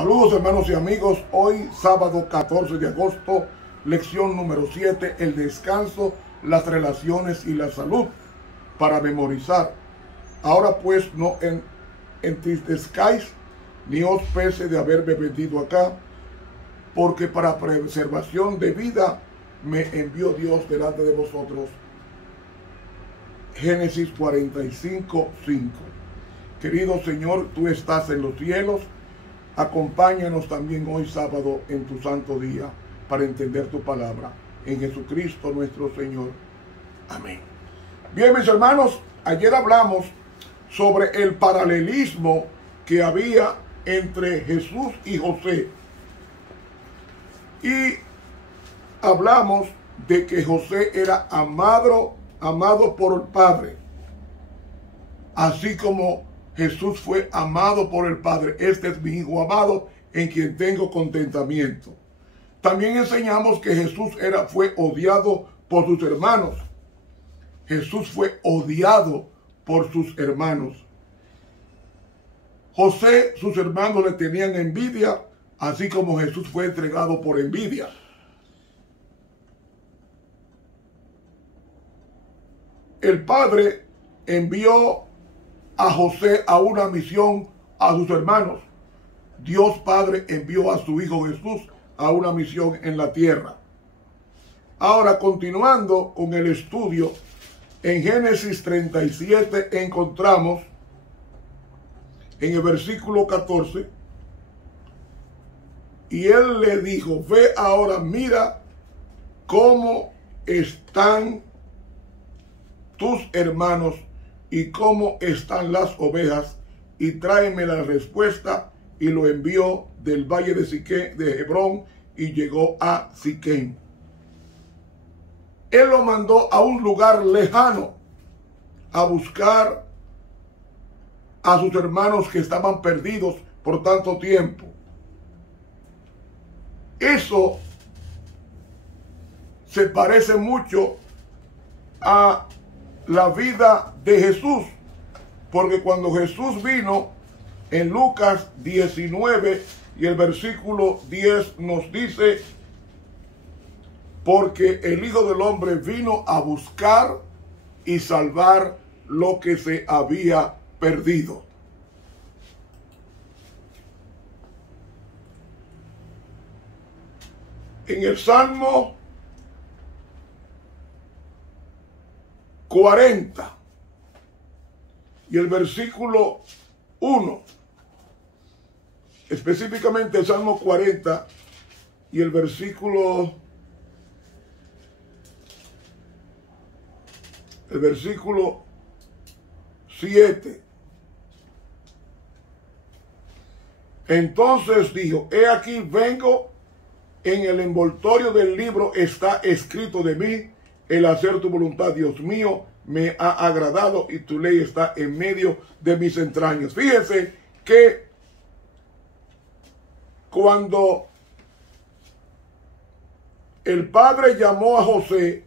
Saludos hermanos y amigos, hoy sábado 14 de agosto, lección número 7, el descanso, las relaciones y la salud, para memorizar. Ahora pues no entristezcáis ni os pese de haberme vendido acá, porque para preservación de vida me envió Dios delante de vosotros. Génesis 45:5. Querido Señor, tú estás en los cielos. Acompáñanos también hoy sábado en tu santo día para entender tu palabra. En Jesucristo nuestro Señor. Amén. Bien, mis hermanos, ayer hablamos sobre el paralelismo que había entre Jesús y José. Y hablamos de que José era amado por el Padre, así como Jesús fue amado por el Padre. Este es mi Hijo amado, en quien tengo contentamiento. También enseñamos que Jesús fue odiado por sus hermanos. Jesús fue odiado por sus hermanos. José, sus hermanos le tenían envidia, así como Jesús fue entregado por envidia. El Padre envió a José a una misión a sus hermanos. Dios Padre envió a su Hijo Jesús a una misión en la tierra. Ahora, continuando con el estudio, en Génesis 37 encontramos en el versículo 14, y él le dijo: ve ahora, mira cómo están tus hermanos y cómo están las ovejas, y tráeme la respuesta. Y lo envió del valle de Siquem, de Hebrón, y llegó a Siquem. Él lo mandó a un lugar lejano a buscar a sus hermanos que estaban perdidos por tanto tiempo. Eso se parece mucho a la vida de Jesús, porque cuando Jesús vino, en Lucas 19 y el versículo 10 nos dice: porque el Hijo del Hombre vino a buscar y salvar lo que se había perdido. En el Salmo 40 y el versículo 1, específicamente el Salmo 40 y el versículo 7. Entonces dijo: he aquí vengo, en el envoltorio del libro está escrito de mí, el hacer tu voluntad, Dios mío, me ha agradado, y tu ley está en medio de mis entrañas. Fíjense que cuando el Padre llamó a José: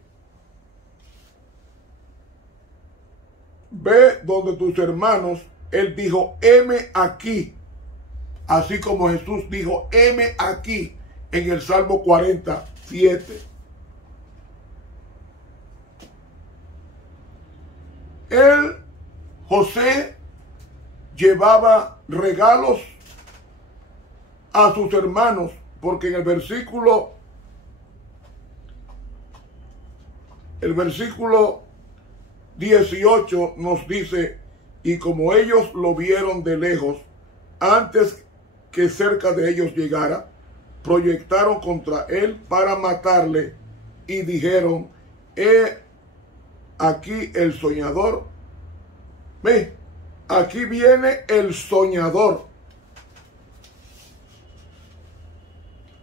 ve donde tus hermanos, él dijo: heme aquí. Así como Jesús dijo: heme aquí, en el Salmo 47. José llevaba regalos a sus hermanos, porque en el versículo 18 nos dice: y como ellos lo vieron de lejos, antes que cerca de ellos llegara, proyectaron contra él para matarle, y dijeron: he aquí el soñador. Ve, aquí viene el soñador.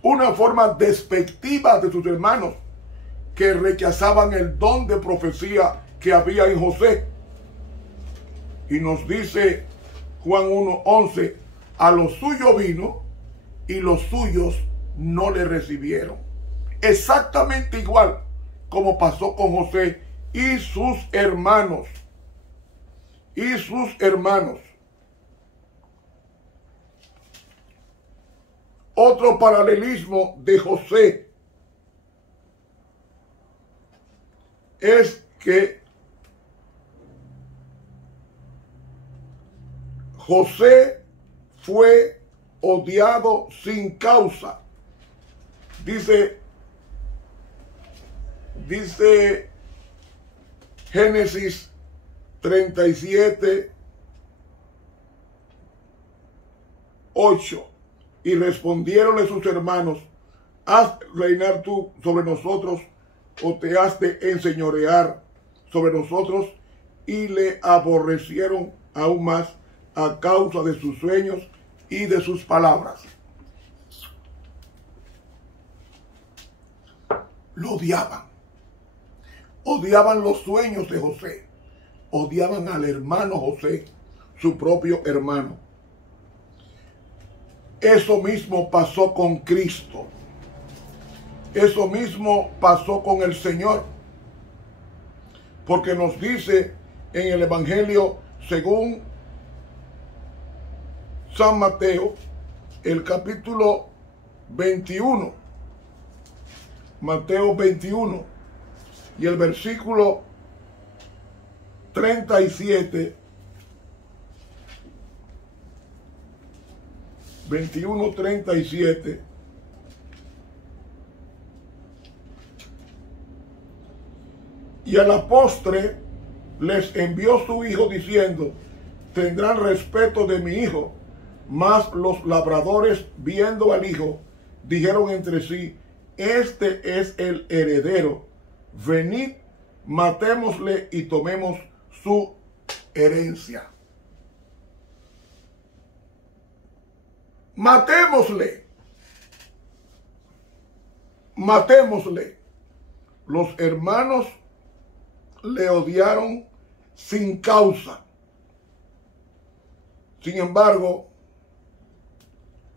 Una forma despectiva de sus hermanos, que rechazaban el don de profecía que había en José. Y nos dice Juan 1:11: a los suyos vino, y los suyos no le recibieron. Exactamente igual como pasó con José y sus hermanos. Otro paralelismo de José es que José fue odiado sin causa. Dice Génesis 37, 8. Y respondiéronle sus hermanos: ¿has de reinar tú sobre nosotros o te has de enseñorear sobre nosotros? Y le aborrecieron aún más a causa de sus sueños y de sus palabras. Lo odiaban. Odiaban los sueños de José. Odiaban al hermano José, su propio hermano. Eso mismo pasó con Cristo. Eso mismo pasó con el Señor. Porque nos dice en el Evangelio según San Mateo, el capítulo 21. Mateo 21 y el versículo 37. 21:37. Y a la postre les envió su hijo diciendo: tendrán respeto de mi hijo. Mas los labradores, viendo al hijo, dijeron entre sí: este es el heredero. Venid, matémosle y tomemos su herencia. Matémosle. Matémosle. Los hermanos le odiaron sin causa. Sin embargo,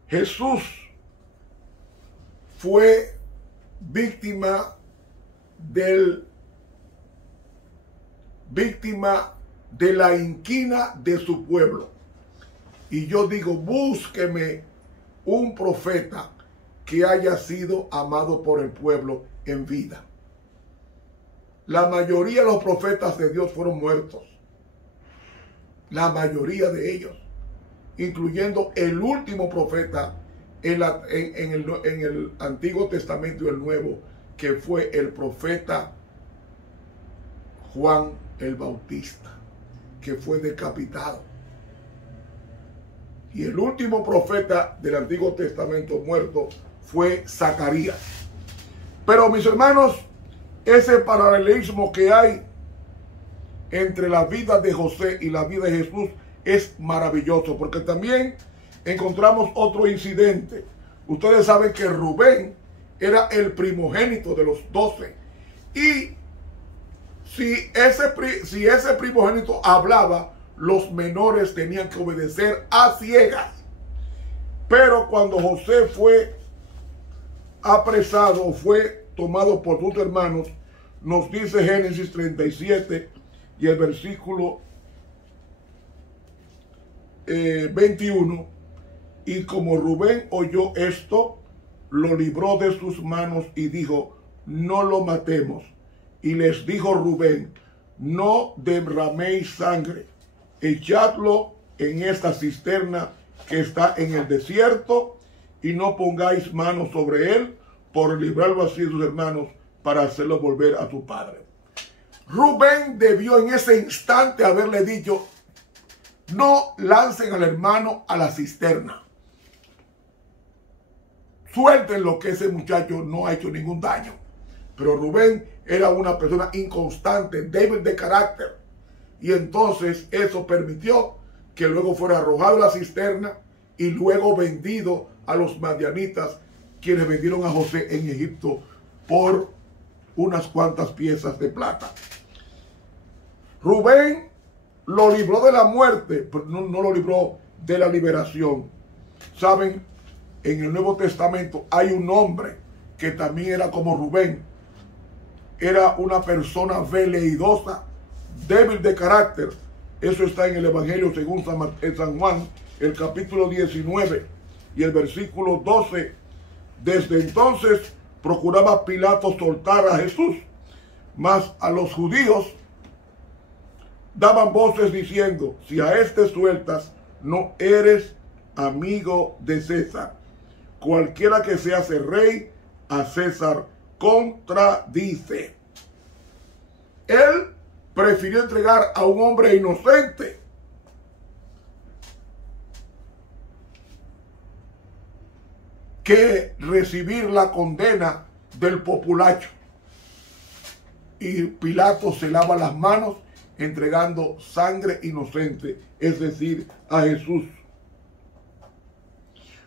Jesús fue víctima de la inquina de su pueblo. Y yo digo, búsqueme un profeta que haya sido amado por el pueblo en vida. La mayoría de los profetas de Dios fueron muertos. La mayoría de ellos, incluyendo el último profeta en el Antiguo Testamento y el Nuevo, que fue el profeta Juan el Bautista, que fue decapitado. Y el último profeta del Antiguo Testamento muerto fue Zacarías. Pero mis hermanos, ese paralelismo que hay entre la vida de José y la vida de Jesús es maravilloso, porque también encontramos otro incidente. Ustedes saben que Rubén era el primogénito de los 12. Y si ese primogénito hablaba, los menores tenían que obedecer a ciegas. Pero cuando José fue apresado, fue tomado por sus hermanos, nos dice Génesis 37 y el versículo 21, y como Rubén oyó esto, lo libró de sus manos y dijo: no lo matemos. Y les dijo Rubén: no derraméis sangre, echadlo en esta cisterna que está en el desierto, y no pongáis manos sobre él, por librarlo así de sus hermanos, para hacerlo volver a su padre. Rubén debió en ese instante haberle dicho: no lancen al hermano a la cisterna. Suéltenlo, que ese muchacho no ha hecho ningún daño. Pero Rubén era una persona inconstante, débil de carácter. Y entonces eso permitió que luego fuera arrojado a la cisterna y luego vendido a los madianitas, quienes vendieron a José en Egipto por unas cuantas piezas de plata. Rubén lo libró de la muerte, pero no lo libró de la liberación. Saben, en el Nuevo Testamento hay un hombre que también era como Rubén. Era una persona veleidosa, débil de carácter. Eso está en el Evangelio según San Juan, el capítulo 19, y el versículo 12. Desde entonces procuraba Pilato soltar a Jesús, mas a los judíos daban voces diciendo: si a este sueltas, no eres amigo de César. Cualquiera que se hace rey, a César contradice. Él prefirió entregar a un hombre inocente que recibir la condena del populacho. Y Pilato se lava las manos entregando sangre inocente, es decir, a Jesús.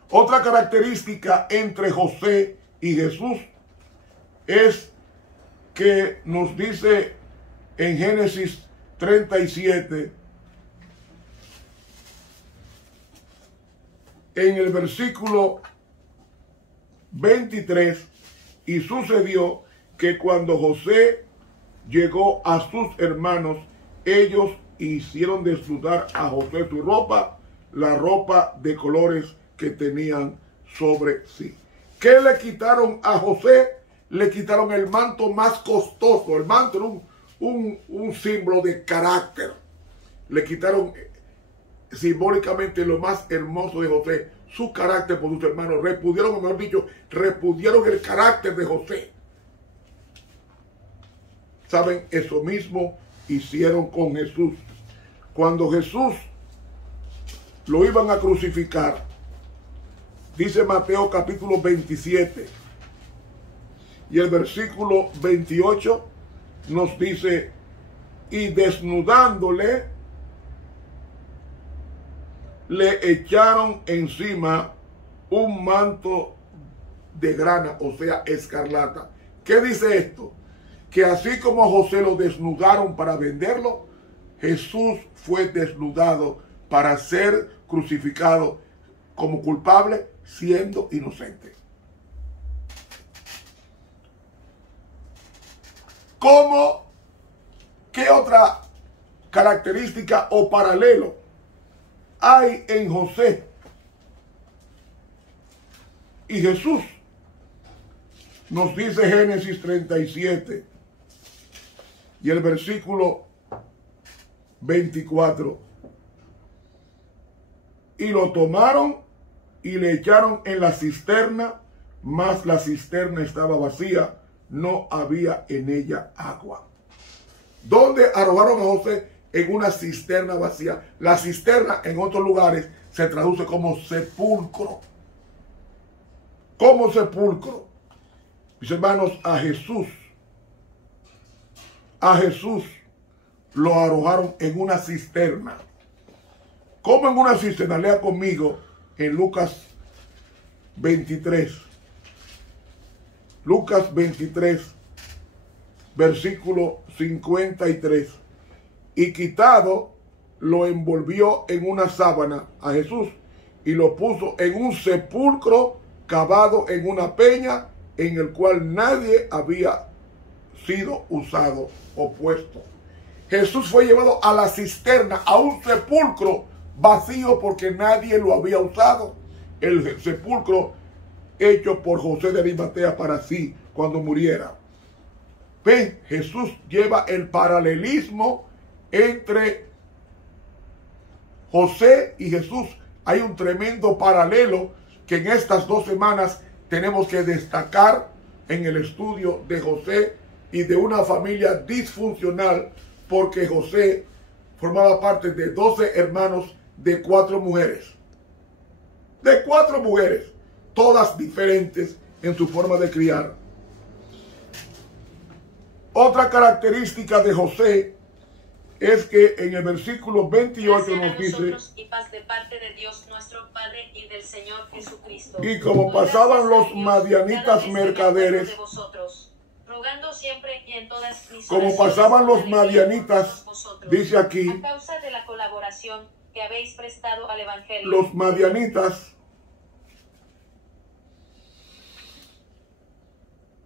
Otra característica entre José y Jesús es que nos dice en Génesis 37, en el versículo 23, y sucedió que cuando José llegó a sus hermanos, ellos hicieron desnudar a José su ropa, la ropa de colores que tenían sobre sí. ¿Qué le quitaron a José? Le quitaron el manto más costoso. El manto era un símbolo de carácter. Le quitaron simbólicamente lo más hermoso de José, su carácter por sus hermanos. Repudiaron, o mejor dicho, repudiaron el carácter de José. ¿Saben? Eso mismo hicieron con Jesús. Cuando Jesús lo iban a crucificar, dice Mateo capítulo 27 y el versículo 28 nos dice: y desnudándole, le echaron encima un manto de grana, o sea, escarlata. ¿Qué dice esto? Que así como a José lo desnudaron para venderlo, Jesús fue desnudado para ser crucificado como culpable, siendo inocente. ¿Cómo? ¿Qué otra característica o paralelo hay en José y Jesús? Nos dice Génesis 37 y el versículo 24. Y lo tomaron y le echaron en la cisterna, mas la cisterna estaba vacía, no había en ella agua. ¿Dónde arrojaron a José? En una cisterna vacía. La cisterna en otros lugares se traduce como sepulcro. Como sepulcro. Mis hermanos, a Jesús lo arrojaron en una cisterna. ¿Cómo en una cisterna? Lea conmigo en Lucas 23. Lucas 23, versículo 53. Y quitado, lo envolvió en una sábana a Jesús y lo puso en un sepulcro cavado en una peña, en el cual nadie había sido usado o puesto. Jesús fue llevado a la cisterna, a un sepulcro vacío, porque nadie lo había usado. El sepulcro hecho por José de Arimatea para sí cuando muriera. Ven, Jesús lleva el paralelismo entre José y Jesús. Hay un tremendo paralelo que en estas 2 semanas tenemos que destacar en el estudio de José y de una familia disfuncional, porque José formaba parte de 12 hermanos de 4 mujeres. De 4 mujeres, todas diferentes en su forma de criar. Otra característica de José es que en el versículo 28 nos dice: y paz de parte de Dios nuestro Padre y del Señor Jesucristo. Y como pasaban los madianitas mercaderes, rogando siempre y en todas mis como pasaban los madianitas, dice aquí, a causa de la colaboración que habéis prestado al Evangelio. Los madianitas,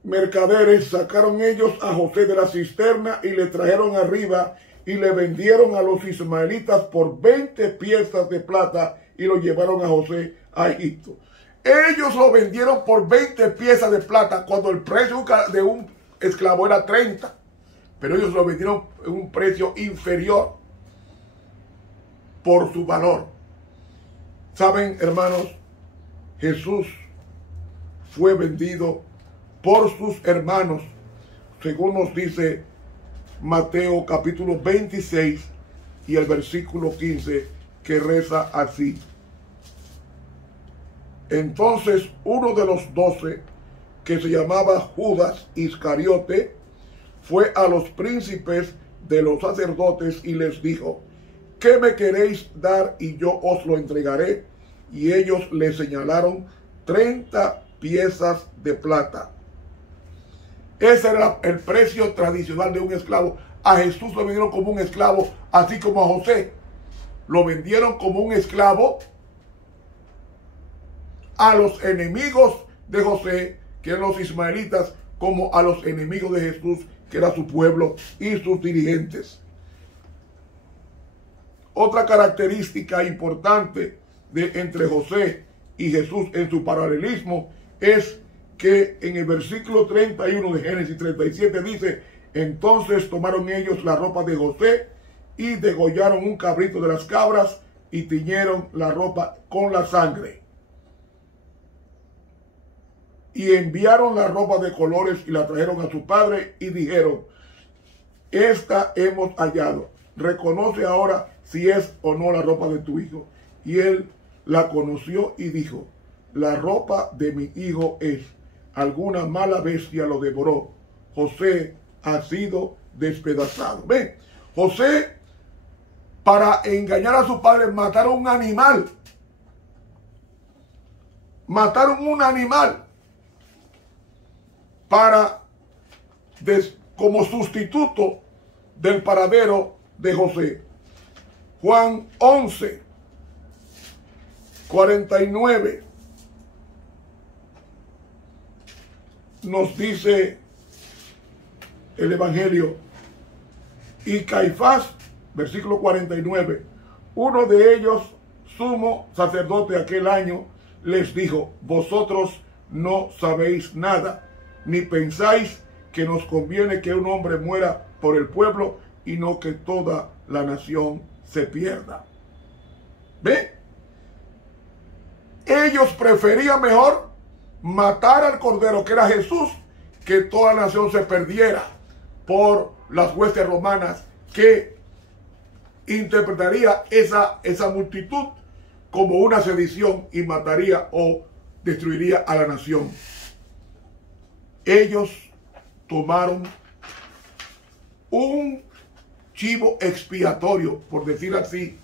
mercaderes, sacaron ellos a José de la cisterna y le trajeron arriba y le vendieron a los ismaelitas por 20 piezas de plata y lo llevaron a José a Egipto. Ellos lo vendieron por 20 piezas de plata cuando el precio de un esclavo era 30. Pero ellos lo vendieron en un precio inferior por su valor. Saben, hermanos, Jesús fue vendido por sus hermanos, según nos dice Mateo capítulo 26 y el versículo 15, que reza así. Entonces uno de los 12, que se llamaba Judas Iscariote, fue a los príncipes de los sacerdotes y les dijo: ¿qué me queréis dar y yo os lo entregaré? Y ellos le señalaron 30 piezas de plata. Ese era el precio tradicional de un esclavo. A Jesús lo vendieron como un esclavo, así como a José. Lo vendieron como un esclavo a los enemigos de José, que eran los ismaelitas, como a los enemigos de Jesús, que era su pueblo y sus dirigentes. Otra característica importante entre José y Jesús en su paralelismo es que en el versículo 31 de Génesis 37 dice: entonces tomaron ellos la ropa de José y degollaron un cabrito de las cabras y tiñeron la ropa con la sangre. Y enviaron la ropa de colores y la trajeron a su padre y dijeron: esta hemos hallado. Reconoce ahora si es o no la ropa de tu hijo. Y él la conoció y dijo: la ropa de mi hijo es. Alguna mala bestia lo devoró. José ha sido despedazado. Ven, José, para engañar a su padre, mataron un animal. Mataron un animal como sustituto del paradero de José. Juan 11, 49 nos dice el Evangelio: y Caifás, versículo 49, uno de ellos, sumo sacerdote aquel año, les dijo: vosotros no sabéis nada, ni pensáis que nos conviene que un hombre muera por el pueblo y no que toda la nación se pierda. ¿Ve? Ellos preferían mejor matar al Cordero, que era Jesús, que toda la nación se perdiera por las huestes romanas, que interpretaría esa multitud como una sedición y mataría o destruiría a la nación. Ellos tomaron un chivo expiatorio, por decir así,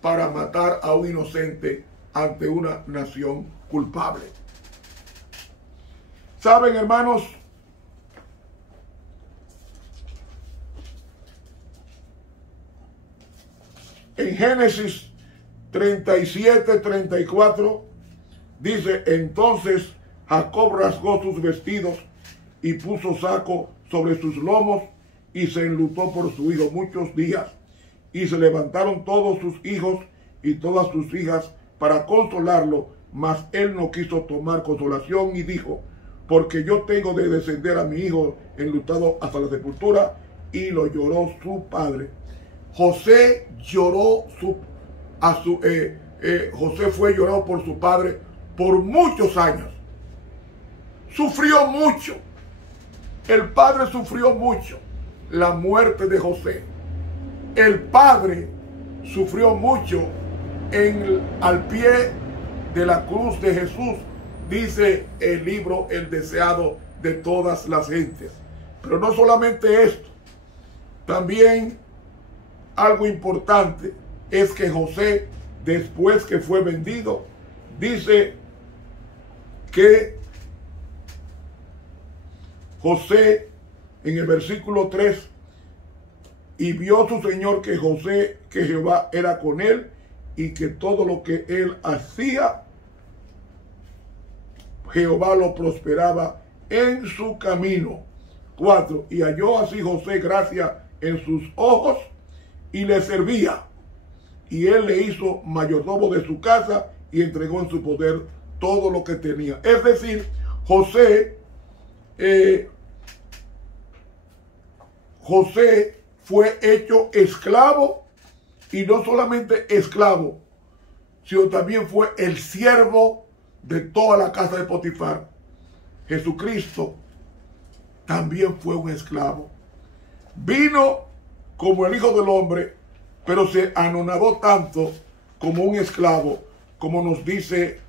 para matar a un inocente ante una nación culpable. ¿Saben, hermanos? En Génesis 37, 34 dice: entonces Jacob rasgó sus vestidos y puso saco sobre sus lomos y se enlutó por su hijo muchos días. Y se levantaron todos sus hijos y todas sus hijas para consolarlo, mas él no quiso tomar consolación y dijo: porque yo tengo de descender a mi hijo enlutado hasta la sepultura. Y lo lloró su padre. José lloró José fue llorado por su padre por muchos años. Sufrió mucho. El padre sufrió mucho la muerte de José. El padre sufrió mucho al pie de la cruz de Jesús, dice el libro El deseado de todas las gentes. Pero no solamente esto, también algo importante es que José, después que fue vendido, dice que José, en el versículo 3, y vio su señor que Jehová era con él y que todo lo que él hacía, Jehová lo prosperaba en su camino. 4, y halló así José gracia en sus ojos y le servía. y él le hizo mayordomo de su casa y entregó en su poder todo lo que tenía. Es decir, José fue hecho esclavo, y no solamente esclavo, sino también fue el siervo de toda la casa de Potifar. Jesucristo también fue un esclavo. Vino como el Hijo del Hombre, pero se anonadó tanto como un esclavo, como nos dice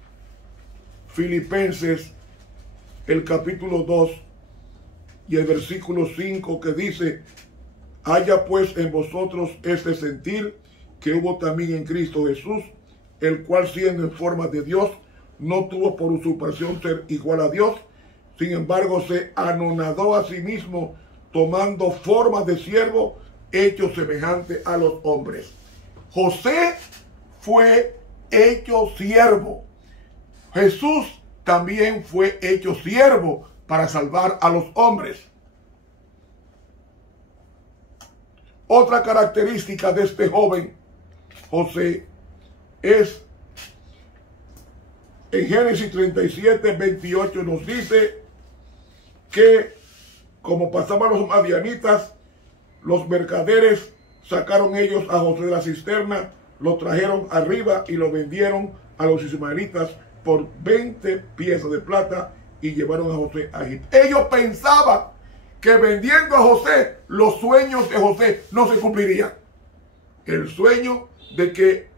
Filipenses, el capítulo 2 y el versículo 5, que dice: haya pues en vosotros este sentir que hubo también en Cristo Jesús, el cual, siendo en forma de Dios, no tuvo por usurpación ser igual a Dios, sin embargo se anonadó a sí mismo, tomando forma de siervo, hecho semejante a los hombres. José fue hecho siervo. Jesús también fue hecho siervo para salvar a los hombres. Otra característica de este joven José es, en Génesis 37, 28 nos dice que como pasaban los madianitas, los mercaderes sacaron ellos a José de la cisterna, lo trajeron arriba y lo vendieron a los ismaelitas por 20 piezas de plata y llevaron a José a Egipto. Ellos pensaban que vendiendo a José, los sueños de José no se cumplirían. El sueño de que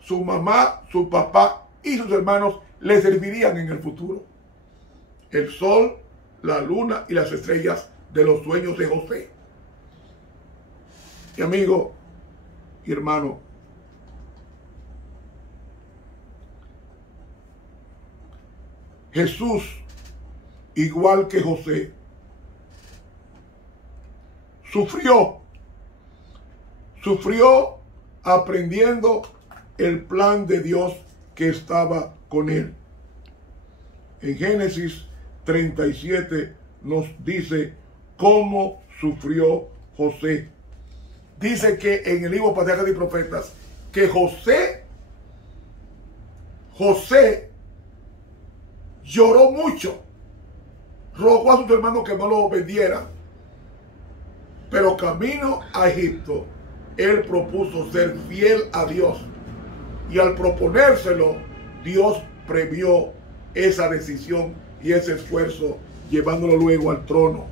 su mamá, su papá y sus hermanos le servirían en el futuro. El sol, la luna y las estrellas de los sueños de José. Y amigo y hermano, Jesús, igual que José, sufrió aprendiendo el plan de Dios que estaba con él. En Génesis 37 nos dice cómo sufrió José. Dice que en el libro Patriarcas y Profetas que José lloró mucho, rogó a sus hermanos que no lo vendieran, pero camino a Egipto, él propuso ser fiel a Dios, y al proponérselo, Dios premió esa decisión y ese esfuerzo, llevándolo luego al trono.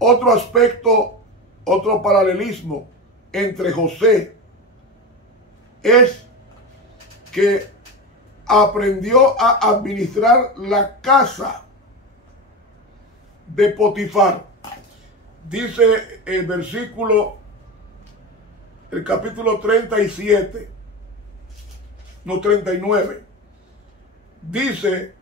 Otro aspecto, otro paralelismo entre José es que aprendió a administrar la casa de Potifar. Dice el versículo, el capítulo 37, no 39, dice: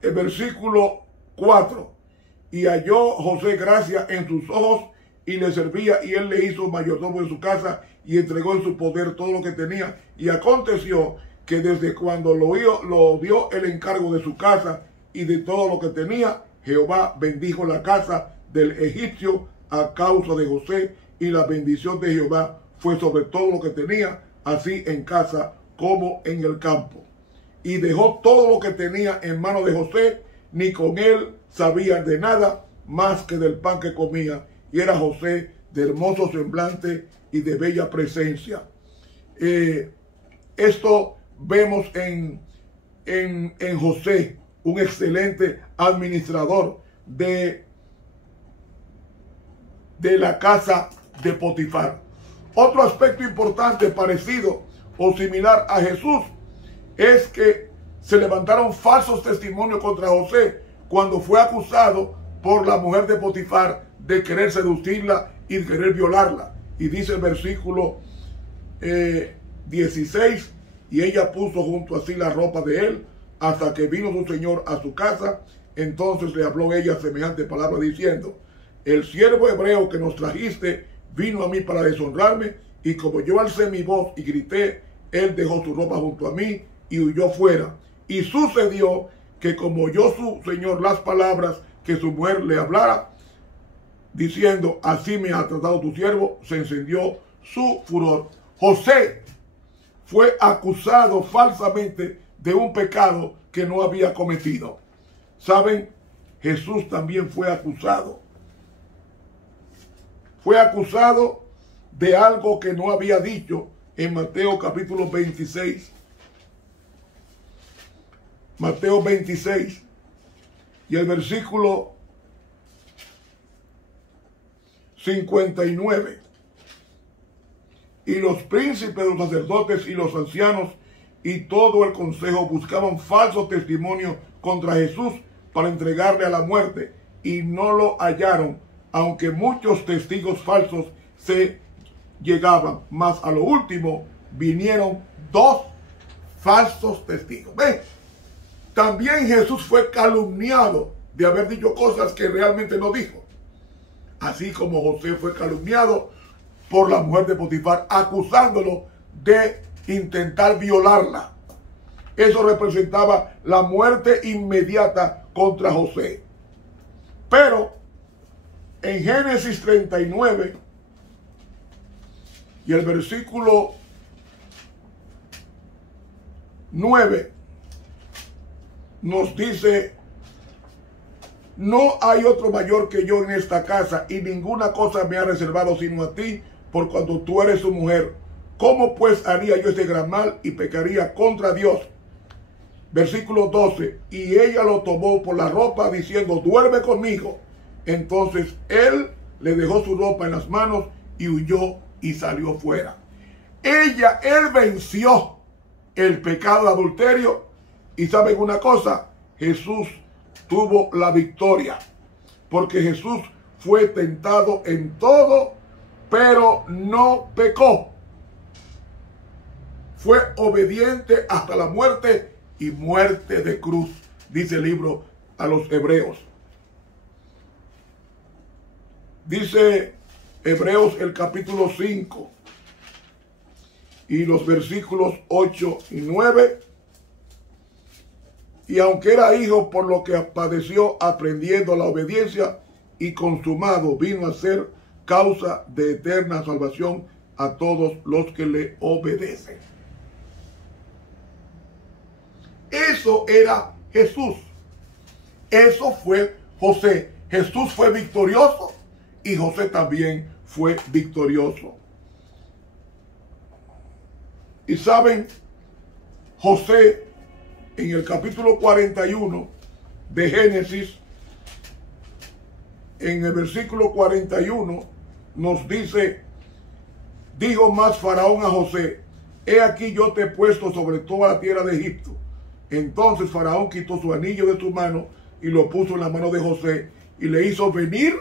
el versículo 4, y halló José gracia en sus ojos y le servía, y él le hizo mayordomo de su casa y entregó en su poder todo lo que tenía. Y aconteció que desde cuando lo dio el encargo de su casa y de todo lo que tenía, Jehová bendijo la casa del egipcio a causa de José, y la bendición de Jehová fue sobre todo lo que tenía, así en casa como en el campo. Y dejó todo lo que tenía en mano de José, ni con él sabía de nada más que del pan que comía. Y era José de hermoso semblante y de bella presencia. Esto vemos en José, un excelente administrador de la casa de Potifar. Otro aspecto importante, parecido o similar a Jesús, es que se levantaron falsos testimonios contra José cuando fue acusado por la mujer de Potifar de querer seducirla y de querer violarla. Y dice el versículo 16, y ella puso junto a sí la ropa de él hasta que vino su señor a su casa. Entonces le habló ella semejante palabra diciendo: el siervo hebreo que nos trajiste vino a mí para deshonrarme, y como yo alcé mi voz y grité, él dejó su ropa junto a mí y huyó fuera. Y sucedió que como oyó su señor las palabras que su mujer le hablara, diciendo, así me ha tratado tu siervo, se encendió su furor. José fue acusado falsamente de un pecado que no había cometido. ¿Saben? Jesús también fue acusado. Fue acusado de algo que no había dicho en Mateo capítulo 26. Mateo 26 y el versículo 59. Y los príncipes, los sacerdotes y los ancianos y todo el consejo buscaban falsos testimonios contra Jesús para entregarle a la muerte, y no lo hallaron, aunque muchos testigos falsos se llegaban. Mas a lo último vinieron 2 falsos testigos. ¿Ven? También Jesús fue calumniado de haber dicho cosas que realmente no dijo. Así como José fue calumniado por la mujer de Potifar, acusándolo de intentar violarla. Eso representaba la muerte inmediata contra José. Pero en Génesis 39 y el versículo 9 nos dice, no hay otro mayor que yo en esta casa, y ninguna cosa me ha reservado sino a ti, por cuanto tú eres su mujer. ¿Cómo pues haría yo este gran mal y pecaría contra Dios? Versículo 12, y ella lo tomó por la ropa diciendo, duerme conmigo. Entonces él le dejó su ropa en las manos y huyó y salió fuera. Él venció el pecado de adulterio, y ¿saben una cosa? Jesús tuvo la victoria, porque Jesús fue tentado en todo, pero no pecó. Fue obediente hasta la muerte, y muerte de cruz, dice el libro a los Hebreos. Dice Hebreos el capítulo 5 y los versículos 8 y 9. Y aunque era hijo, por lo que padeció aprendiendo la obediencia, y consumado vino a ser causa de eterna salvación a todos los que le obedecen. Eso era Jesús. Eso fue José. Jesús fue victorioso y José también fue victorioso. Y saben, José en el capítulo 41 de Génesis, en el versículo 41 nos dice, dijo más Faraón a José, he aquí yo te he puesto sobre toda la tierra de Egipto. Entonces Faraón quitó su anillo de su mano y lo puso en la mano de José, y le hizo venir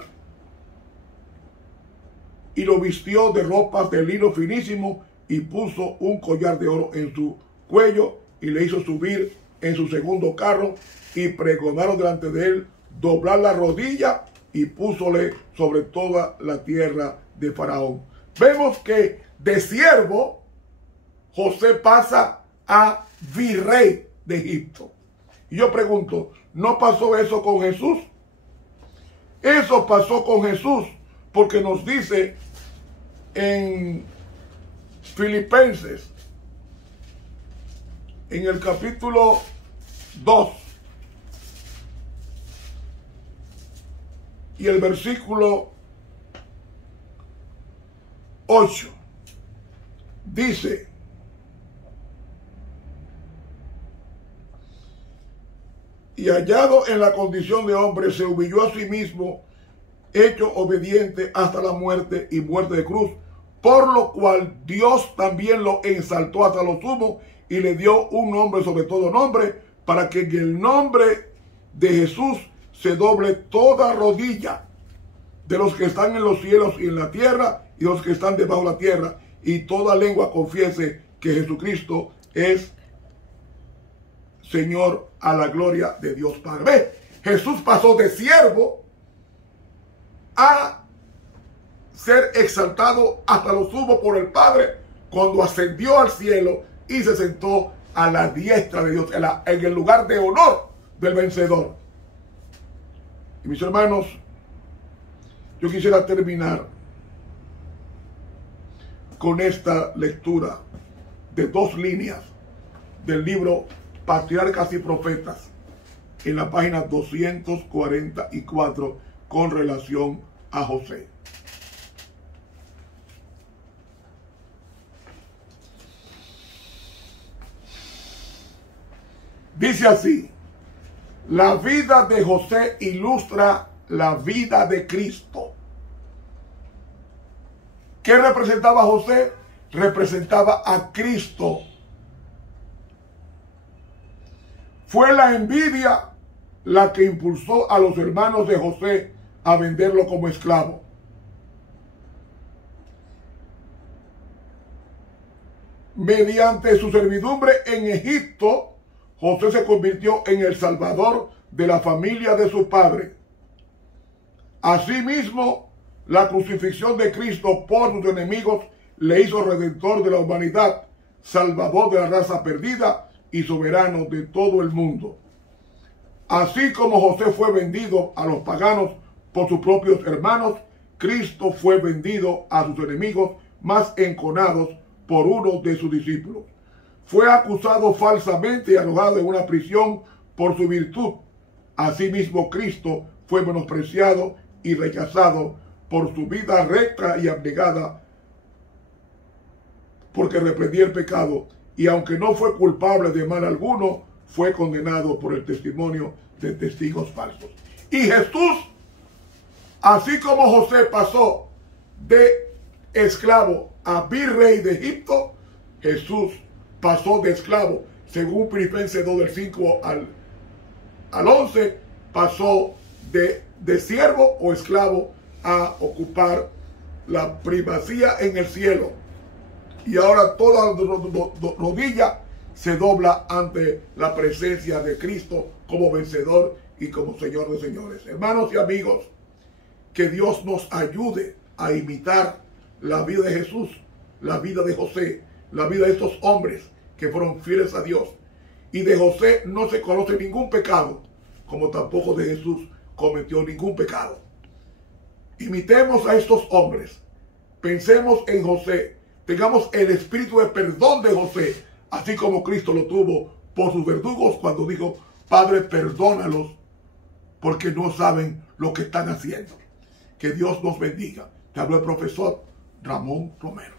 y lo vistió de ropas de lino finísimo, y puso un collar de oro en su cuello, y le hizo subir en su segundo carro, y pregonaron delante de él doblar la rodilla, y púsole sobre toda la tierra de Faraón. Vemos que de siervo José pasa a virrey de Egipto. Y yo pregunto, ¿no pasó eso con Jesús? Eso pasó con Jesús, porque nos dice en Filipenses, en el capítulo 2 y el versículo 8, dice, y hallado en la condición de hombre, se humilló a sí mismo, hecho obediente hasta la muerte y muerte de cruz, por lo cual Dios también lo exaltó hasta lo sumo y le dio un nombre sobre todo nombre, para que en el nombre de Jesús se doble toda rodilla de los que están en los cielos y en la tierra y los que están debajo de la tierra, y toda lengua confiese que Jesucristo es Señor, a la gloria de Dios Padre. ¿Ve? Jesús pasó de siervo a ser exaltado hasta lo sumo por el Padre cuando ascendió al cielo y se sentó a la diestra de Dios, en el lugar de honor del vencedor. Y mis hermanos, yo quisiera terminar con esta lectura de 2 líneas del libro Patriarcas y Profetas en la página 244 con relación a José. Dice así: la vida de José ilustra la vida de Cristo. ¿Qué representaba José? Representaba a Cristo. Fue la envidia la que impulsó a los hermanos de José a venderlo como esclavo. Mediante su servidumbre en Egipto, José se convirtió en el salvador de la familia de su padre. Asimismo, la crucifixión de Cristo por sus enemigos le hizo redentor de la humanidad, salvador de la raza perdida y soberano de todo el mundo. Así como José fue vendido a los paganos por sus propios hermanos, Cristo fue vendido a sus enemigos más enconados por uno de sus discípulos. Fue acusado falsamente y arrojado en una prisión por su virtud. Asimismo, Cristo fue menospreciado y rechazado por su vida recta y abnegada, porque reprendía el pecado, y aunque no fue culpable de mal alguno, fue condenado por el testimonio de testigos falsos. Y Jesús, así como José pasó de esclavo a virrey de Egipto, Jesús pasó de esclavo, según Filipenses 2 del 5 al 11, pasó de siervo o esclavo a ocupar la primacía en el cielo. Y ahora toda rodilla se dobla ante la presencia de Cristo como vencedor y como Señor de señores. Hermanos y amigos, que Dios nos ayude a imitar la vida de Jesús, la vida de José, la vida de estos hombres que fueron fieles a Dios. Y de José no se conoce ningún pecado, como tampoco de Jesús cometió ningún pecado. Imitemos a estos hombres, pensemos en José, tengamos el espíritu de perdón de José, así como Cristo lo tuvo por sus verdugos cuando dijo: Padre, perdónalos porque no saben lo que están haciendo. Que Dios nos bendiga. Te habló el profesor Ramón Romero.